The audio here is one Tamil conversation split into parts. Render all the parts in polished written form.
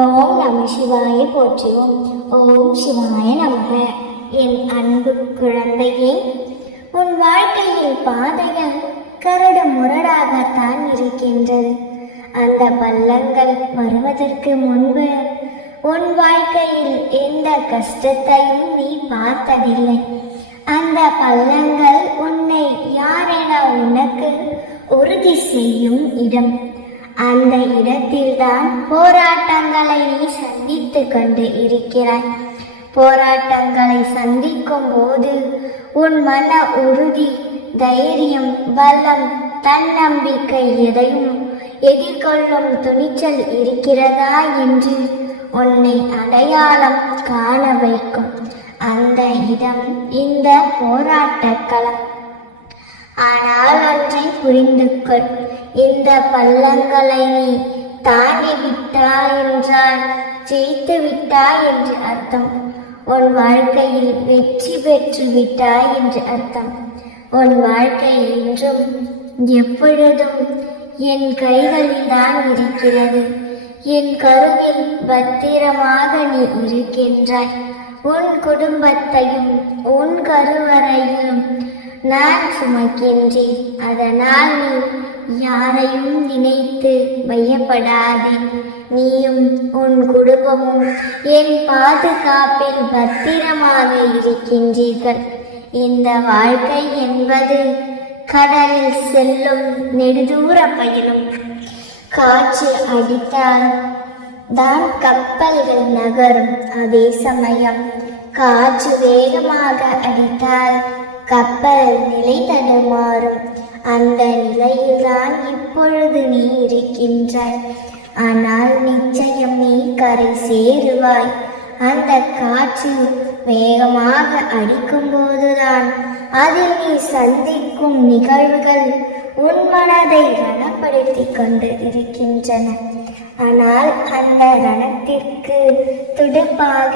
ஓம் நம சிவாய போற்றுவோம். ஓம் சிவாய நமக. என் அன்பு குழந்தையே, உன் வாழ்க்கையில் பாதைகள் கரடு முரடாகத்தான் இருக்கின்றது. அந்த பள்ளங்கள் வருவதற்கு முன்பு உன் வாழ்க்கையில் எந்த கஷ்டத்தையும் நீ பார்த்ததில்லை. அந்த பள்ளங்கள் உன்னை யாரென உனக்கு உறுதி செய்யும் இடம். அந்த இடத்தில்தான் போராட்டங்களை நீ சந்தித்து கொண்டு இருக்கிறாய். போராட்டங்களை சந்திக்கும் போது உன் மன உறுதி, தைரியம், பலம், தன்னம்பிக்கை எதையும் எதிர்கொள்ளும் துணிச்சல் இருக்கிறதா என்று உன்னை அடையாளம் காண வைக்கும் அந்த இடம் இந்த போராட்ட களம். ஆனால் ஒன்றை புரிந்து கொள், இந்த பள்ளங்களை நீ தாண்டி விட்டாய் என்றால் ஜெயித்து விட்டாய் என்று அர்த்தம். உன் வாழ்க்கையில் வெற்றி பெற்று விட்டாய் என்று அர்த்தம். உன் வாழ்க்கை என்றும் எப்பொழுதும் என் கைகளில் தான் இருக்கிறது. என் கருவில் பத்திரமாக நீ இருக்கின்றாய். உன் குடும்பத்தையும் உன் கருவறையிலும் நான் சுமக்கின்றேன். அதனால் நீ யாரையும் நினைத்து பயப்படாதே. நீயும் உன் குடும்பமும் என் பாதுகாப்பில் பத்திரமாக இருக்கின்றீர்கள். இந்த வாழ்க்கை என்பது கடலில் செல்லும் நெடுதூர பயணம். காற்று அடித்தால் தான் கப்பல்கள் நகரும். அதே சமயம் காற்று வேகமாக அடித்தால் கப்பல் நிலை தடுமாறும். அந்த நிலையில்தான் இப்பொழுது நீ இருக்கின்றாய். ஆனால் நிச்சயம் நீ கரை சேருவாய். அந்த காற்று வேகமாக அடிக்கும் போதுதான் அதில் நீ சந்திக்கும் நிகழ்வுகள் உன் மனதை ரணப்படுத்தி கொண்டு இருக்கின்றன. ஆனால் அந்த ரணத்திற்கு துடுப்பாக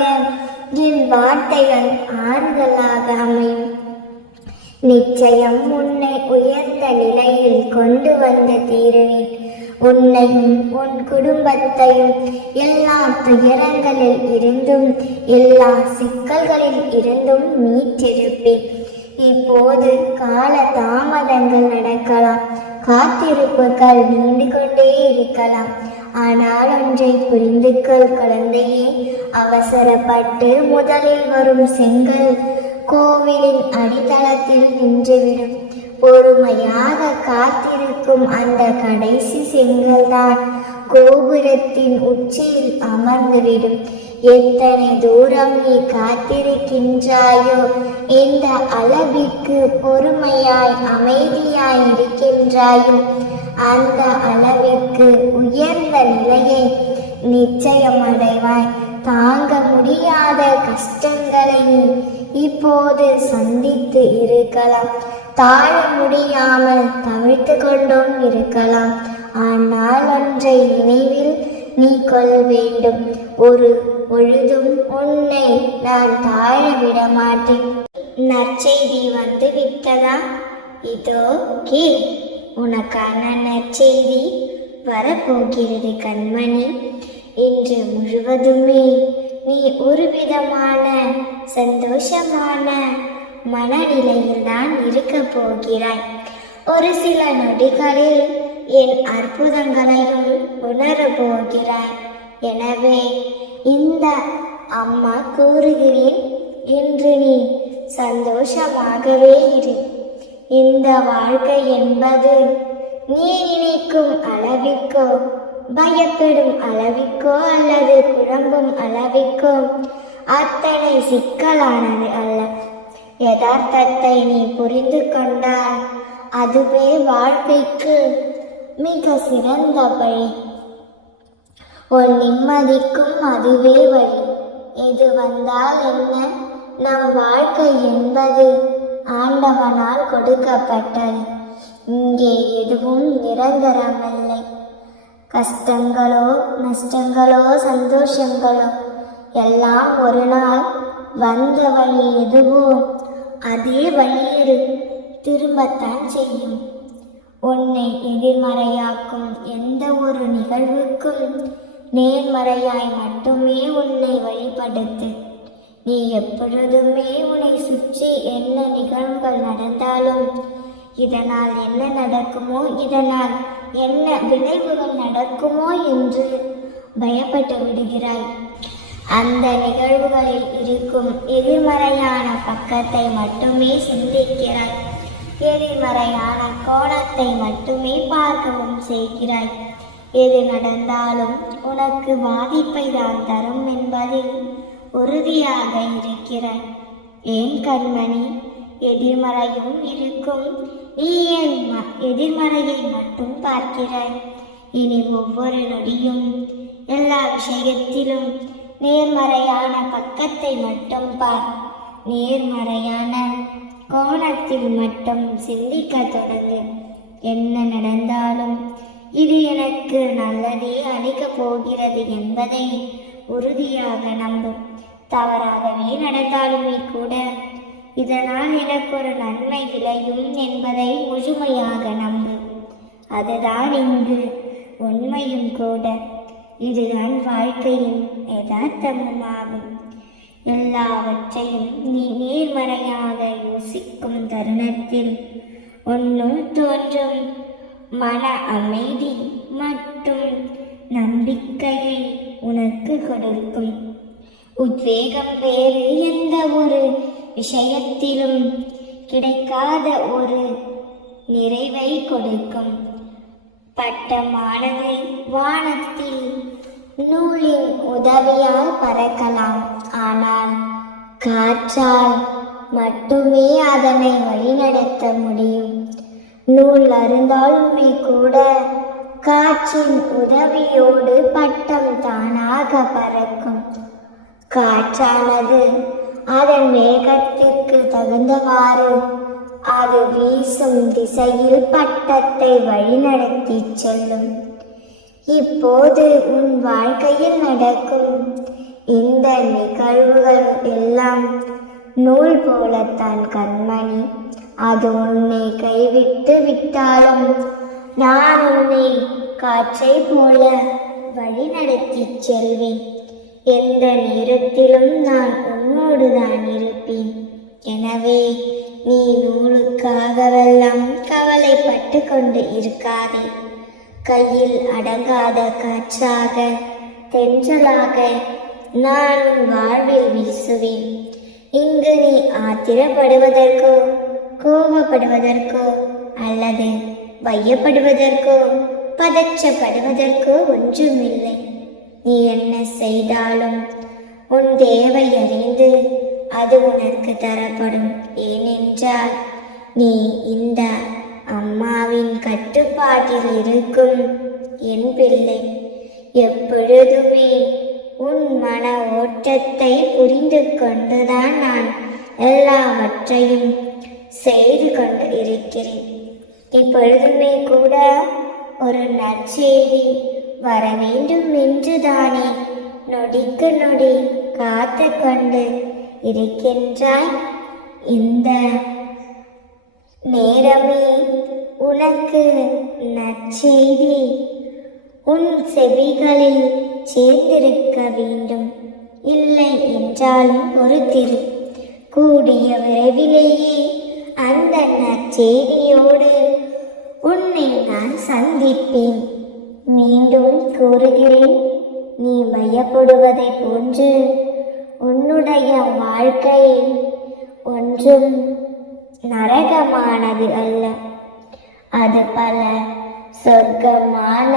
என் வார்த்தைகள் ஆறுதலாக அமையும். நிச்சயம் உன்னை உயர்ந்த நிலையில் கொண்டு வந்து தீருவேன். உன்னையும் உன் குடும்பத்தையும் எல்லா துயரங்களில் இருந்தும் எல்லா சிக்கல்களில் இருந்தும் மீட்டெடுப்பேன். இப்போது கால தாமதங்கள் நடக்கலாம், காத்திருப்புகள் நீண்டு கொண்டே இருக்கலாம். ஆனால் ஒன்றை புரிந்து கொள் குழந்தையே, அவசரப்பட்டு முதலில் வரும் செங்கல் கோவிலின் அடித்தளத்தில் நின்றுவிடும். பொறுமையாக காத்திருக்கும் அந்த கடைசி செங்கல்தான் கோபுரத்தின் உச்சியில் அமர்ந்துவிடும். எத்தனை தூரம் நீ காத்திருக்கின்றாயோ, எந்த அளவிற்கு பொறுமையாய் அமைதியாய் இருக்கின்றாயோ, அந்த அளவிற்கு உயர்ந்த நிலையை நிச்சயம் அடைவாய். தாங்க முடியாத கஷ்டங்களை நீ இப்போது சந்தித்து இருக்கலாம். தாழ முடியாமல் தவிர்த்து கொண்டும் இருக்கலாம். ஆனால் ஒன்றை நினைவில் நீ கொள்ள வேண்டும், ஒரு பொழுதும் உன்னை நான் தாழ விட மாட்டேன். நற்செய்தி வந்து விட்டதா? இதோ கேள். உனக்கான நற்செய்தி வரப்போகிறது கண்மணி. இன்று முழுவதுமே நீ ஒரு விதமான சந்தோஷமான மனநிலையில் தான் இருக்க போகிறாய். ஒரு சில நொடிகளில் என் அற்புதங்களையும் உணர போகிறாய். எனவே இந்த அம்மா கூறுகிறேன், இன்று நீ சந்தோஷமாகவே இரு. இந்த வாழ்க்கை என்பது நீ நினைக்கும் அளவிற்கோ, பயப்படும் அளவிற்கோ அல்லது குழம்பும் அளவிற்கோ அத்தனை சிக்கலானது அல்ல. யதார்த்தத்தை நீ புரிந்து கொண்டால் அதுவே வாழ்க்கைக்கு மிக சிறந்த வழி. உன் நிம்மதிக்கும் அதுவே வழி. எது வந்தால் என்ன, நம் வாழ்க்கை என்பது ஆண்டவனால் கொடுக்கப்பட்டது. இங்கே எதுவும் நிரந்தரமில்லை. கஷ்டங்களோ நஷ்டங்களோ சந்தோஷங்களோ எல்லாம் ஒரு நாள் வந்த வழி எதுவோ அதே வழியில் திரும்பத்தான் செய்யும். உன்னை எதிர்மறையாக்கும் எந்த ஒரு நிகழ்வுக்கும் நேர்மறையாய் மட்டுமே உன்னை வழிபடுத்து. நீ எப்பொழுதுமே உன்னை சுற்றி என்ன நிகழ்வுகள் நடந்தாலும் இதனால் என்ன நடக்குமோ, இதனால் என்ன விளைவுகள் நடக்குமோ என்று பயப்பட்டு விடுகிறாய். அந்த நிகழ்வுகளில் இருக்கும் எதிர்மறையான பக்கத்தை மட்டுமே சிந்திக்கிறாய். எதிர்மறையான கோணத்தை மட்டுமே பார்க்கவும் செய்கிறாய். எது நடந்தாலும் உனக்கு பாதிப்பை தான் தரும் என்பதில் உறுதியாக இருக்கிறாய். ஏன் கண்மணி, எதிர்மறையும் இருக்கும், நீ ஏன் எதிர்மறையை மட்டும் பார்க்கிறாய்? இனி ஒவ்வொரு நொடியும் எல்லா விஷயத்திலும் நேர்மறையான பக்கத்தை மட்டும் பார். நேர்மறையான கோணத்தில் மட்டும் சிந்திக்க தொடங்கு. என்ன நடந்தாலும் இது எனக்கு நல்லதே அளிக்கப் போகிறது என்பதை உறுதியாக நம்பும். தவறாகவே நடந்தாலுமே கூட இதனால் எனக்கு ஒரு நன்மை விளையும் என்பதை முழுமையாக நம்பு. அதுதான் இங்கு உண்மையும் கூட. இதுதான் வாழ்க்கையின் யதார்த்தமுமாகும். எல்லாவற்றையும் நீ நேர்மறையாக யோசிக்கும் தருணத்தில் உன்னுள் தோன்றும் மன அமைதி மற்றும் நம்பிக்கையை உனக்கு கொடுக்கும். உத்வேகம் வேறு எந்த ஒரு விஷயத்திலும் கிடைக்காத ஒரு நிறைவை கொடுக்கும். பட்டமானது வானத்தில் நூலின் உதவியால் பறக்கலாம், ஆனால் காற்றால் மட்டுமே அதனை வழிநடத்த முடியும். நூல் அருந்தாலுமே கூட காற்றின் உதவியோடு பட்டம் தானாக பறக்கும். காற்றானது அதன் வேகத்திற்கு தகுந்தவாறு அது வீசும் திசையில் பட்டத்தை வழிநடத்தி செல்லும். இப்போது உன் வாழ்க்கையில் நடக்கும் இந்த நிகழ்வுகள் எல்லாம் நூல் போலத்தான் கண்மணி. அது உன்னை கைவிட்டு விட்டாலும் நான் உன்னை காற்றை போல வழிநடத்தி செல்வேன். எந்த நேரத்திலும் நான் உன்னோடு தான் இருப்பேன். எனவே நீ நூலுக்காகவெல்லாம் கவலைப்பட்டு கொண்டு இருக்காதே. கையில் அடங்காத காற்றாக, தென்றலாக நான் உன் வாழ்வில் வீசுவேன். இங்கு நீ ஆத்திரப்படுவதற்கோ, கோபப்படுவதற்கோ அல்லது வையப்படுவதற்கோ பதற்றப்படுவதற்கோ ஒன்றுமில்லை. நீ என்ன செய்தாலும் உன் தேவை அறிந்து அது உனக்கு தரப்படும். ஏனென்றால் நீ இந்த அம்மாவின் கட்டுப்பாட்டில் இருக்கும் என் பிள்ளை. எப்பொழுதுமே உன் மன ஓட்டத்தை புரிந்து கொண்டுதான் நான் எல்லாவற்றையும் செய்து கொண்டு இருக்கிறேன். இப்பொழுதுமே கூட ஒரு நற்செய்தி வர வேண்டும் என்றுதானே நொடிக்கு நொடி காத்து கொண்டு இருக்கின்றாய். இந்த நேரமே உனக்கு நற்செய்தி உன் செவிகளில் சேர்ந்திருக்க வேண்டும். இல்லை என்றாலும் பொறுத்திரு. கூடிய விரைவிலேயே அந்த நற்செய்தியோடு உன்னை நான் சந்திப்பேன். மீண்டும் கூறுகிறேன், நீ பயப்படுவதை போன்று உன்னுடைய வாழ்க்கை ஒன்றும் நரகமானது அல்ல. அது பல சொர்க்கமான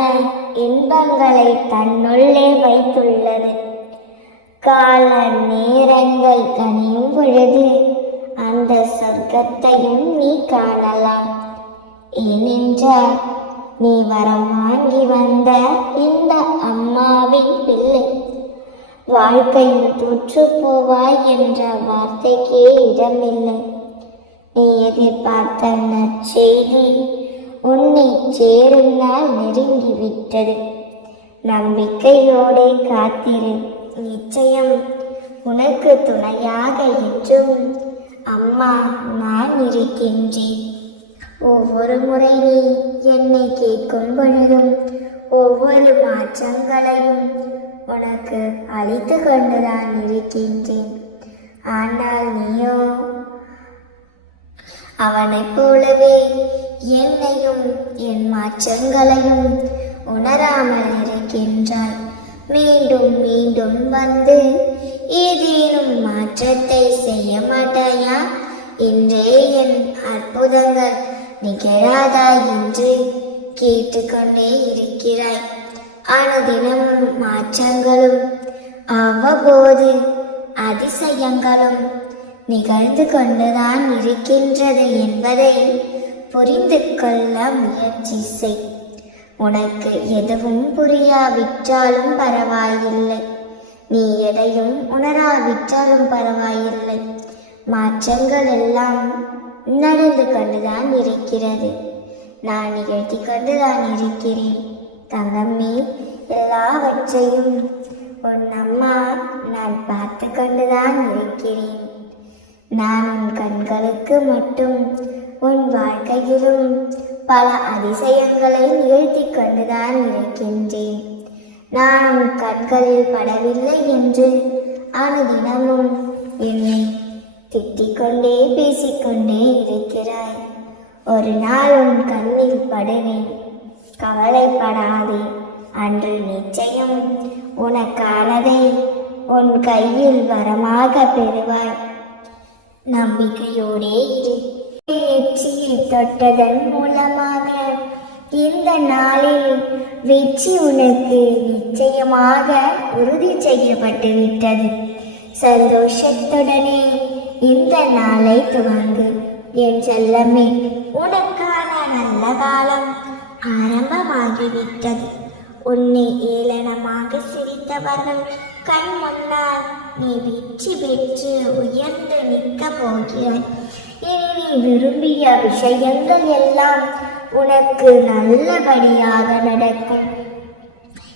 இன்பங்களை தன்னுள்ளே வைத்துள்ளது. கால நேரங்கள் கனியும் பொழுது அந்த சொர்க்கத்தையும் நீ காணலாம். ஏனென்றால் நீ வரம் வாங்கி வந்த இந்த அம்மாவின் பிள்ளை. வாழ்க்கையில் தோற்று போவாய் என்ற வார்த்தைக்கே இடமில்லை. நீ எதிர்பார்த்த நற்செய்தி உன்னை சேரும் நாள் நெருங்கிவிட்டது. நம்பிக்கையோடு காத்திரு. நிச்சயம் உனக்கு துணையாக என்றும் அம்மா நான் இருக்கின்றேன். ஒவ்வொரு முறை நீ என்னை கேட்கும் பொழுதும் ஒவ்வொரு மாற்றங்களையும் உனக்கு அளித்து கொண்டுதான் இருக்கின்றேன். ஆனால் நீயோ அவனைப் போலவே என்னையும் என் மாற்றங்களையும் உணராமல் இருக்கின்றாய். மீண்டும் மீண்டும் வந்து ஏதேனும் மாற்றத்தை செய்ய மாட்டாயா? இன்றே என் அற்புதங்கள் நிகழாதா என்று கேட்டுக்கொண்டே இருக்கிறாய். அனுதினமும் மாற்றங்களும் அவ்வப்போது அதிசயங்களும் நிகழ்ந்து கொண்டுதான் இருக்கின்றது என்பதை புரிந்து கொள்ள முயற்சி செய். உனக்கு எதுவும் புரியாவிட்டாலும் பரவாயில்லை, நீ எதையும் உணராவிட்டாலும் பரவாயில்லை. மாற்றங்கள் எல்லாம் நடந்து கொண்டுதான் இருக்கிறது, நான் நிகழ்த்தி கொண்டுதான் இருக்கிறேன். தங்கமே, எல்லாவற்றையும் உன் அம்மா நான் பார்த்து கொண்டுதான் இருக்கிறேன். நான் உன் கண்களுக்கு மட்டும் உன் வாழ்க்கையிலும் பல அதிசயங்களை நிகழ்த்தி கொண்டுதான் இருக்கின்றேன். நான் உன் கண்களில் படவில்லை என்று அனுதினமும் என்னை திட்டிக்கொண்டே பேசிக்கொண்டே இருக்கிறாய். ஒரு நாள் உன் கண்ணில் படுவேன், கவலைப்படாதே. அன்று நிச்சயம் உனக்கானதை உன் கையில் வரமாக பெறுவாய். நம்பிக்கையோடே இரு. வெற்றியை தொட்டதன் மூலமாக இந்த நாளில் வெற்றி உனக்கு நிச்சயமாக உறுதி செய்யப்பட்டு விட்டது. சந்தோஷத்துடனே இந்த நாளை துவங்கு என் செல்லமே. உனக்கான நல்ல காலம் ஆரம்பமாகிவிட்டது. உன்னை ஏளனமாக சிரித்தவர்கள் கண் முன்னால் நீ வெற்றி பெற்று உயர்ந்து நிற்க போகிறாய். இனி நீ விரும்பிய விஷயங்கள் எல்லாம் உனக்கு நல்லபடியாக நடக்கும்.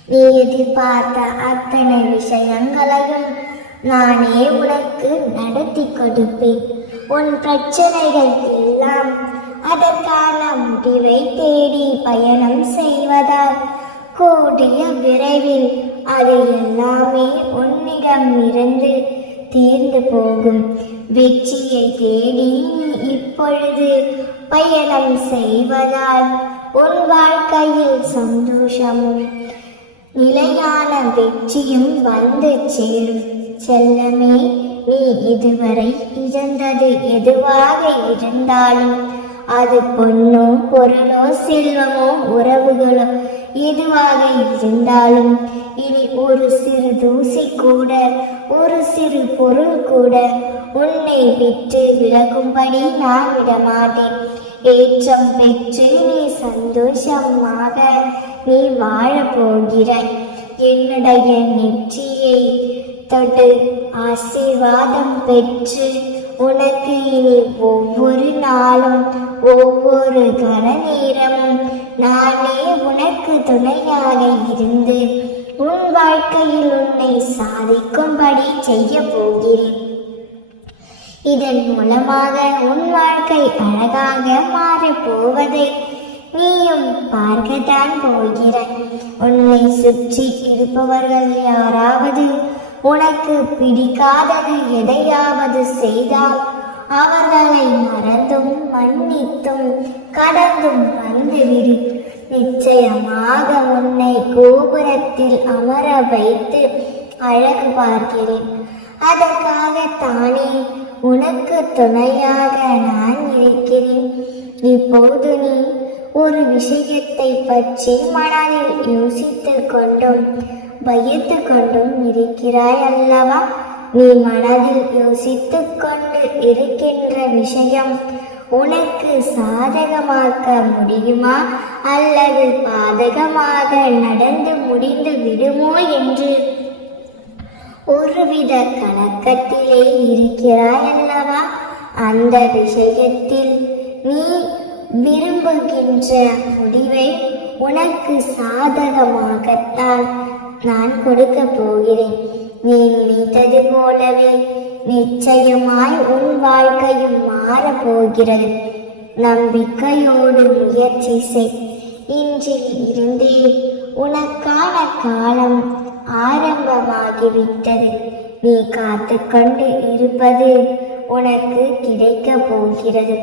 நீ எதிர்பார்த்த அத்தனை விஷயங்களையும் நானே உனக்கு நடத்தி கொடுப்பேன். உன் பிரச்சனைகள் எல்லாம் அதற்கான முடிவை தேடி பயணம் செய்வதால் கூடிய விரைவில் அது எல்லாமே உன்னிடம் இருந்து தீர்ந்து போகும். வெற்றியை தேடி இப்பொழுது பயணம் செய்வதால் உன் வாழ்க்கையில் சந்தோஷமும் நிலையான வெற்றியும் வந்து சேரும். செல்லமே, நீ இதுவரை இழந்தது எதுவாக இருந்தாலும், அது பொன்னோ பொருளோ செல்வமோ உறவுகளோ எதுவாக இருந்தாலும், இனி ஒரு சிறு தூசி கூட ஒரு சிறு பொருள் கூட உன்னை விட்டு விலகும்படி நான் விடமாட்டேன். ஏற்றம் பெற்று நீ சந்தோஷமாக நீ வாழப்போகிறாய். என்னுடைய நெற்றியை தொட்டு ஆசீர்வாதம் பெற்று உனக்கு இனி ஒவ்வொரு நாளும் ஒவ்வொரு கண நேரமும் நானே உனக்கு துணையாக இருந்து உன் வாழ்க்கையில் உன்னை சாதிக்கும்படி செய்ய போகிறேன். இதன் மூலமாக உன் வாழ்க்கை அழகாக மாறப்போவதை நீயும் பார்க்கத்தான் போகிறாய். உன்னை சுற்றி இருப்பவர்கள் யாராவது உனக்கு பிடிக்காதது எதையாவது செய்தால் அவர்களை மறந்தும் மன்னித்தும் கடந்தும் வந்துவிடு. நிச்சயமாக உன்னை கோபுரத்தில் அமர வைத்து அழகு பார்க்கிறேன். அதற்காகத்தானே உனக்கு துணையாக நான் இருக்கிறேன். இப்போது நீ ஒரு விஷயத்தை பற்றி மனதில் யோசித்துக் கொண்டும் பயத்து கொண்டும் இருக்கிறாய் அல்லவா? நீ மனதில் யோசித்துக் கொண்டு இருக்கின்ற விஷயம் உனக்கு சாதகமாக்க முடியுமா அல்லது பாதகமாக நடந்து முடிந்து விடுமோ என்று ஒருவித கலக்கத்திலே இருக்கிறாய் அல்லவா? அந்த விஷயத்தில் நீ விரும்புகின்ற முடிவை உனக்கு சாதகமாகத்தான் நான் கொடுக்க போகிறேன். நீ நினைத்தது போலவே நிச்சயமாய் உன் வாழ்க்கையும் மாறப்போகிறது. நம்பிக்கையோடு முயற்சி செய். இன்றில் இருந்தே உனக்கான காலம் ஆரம்பமாகிவிட்டது. நீ காத்து கொண்டு இருப்பது உனக்கு கிடைக்க போகிறது.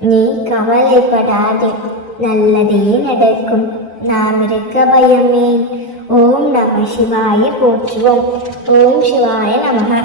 நீ கவலைப்படாதே, நல்லதே நடக்கும். நாம் இருக்க பயமே. ஓம் நம சிவாய போற்றுவோம். ஓம் சிவாய நமக.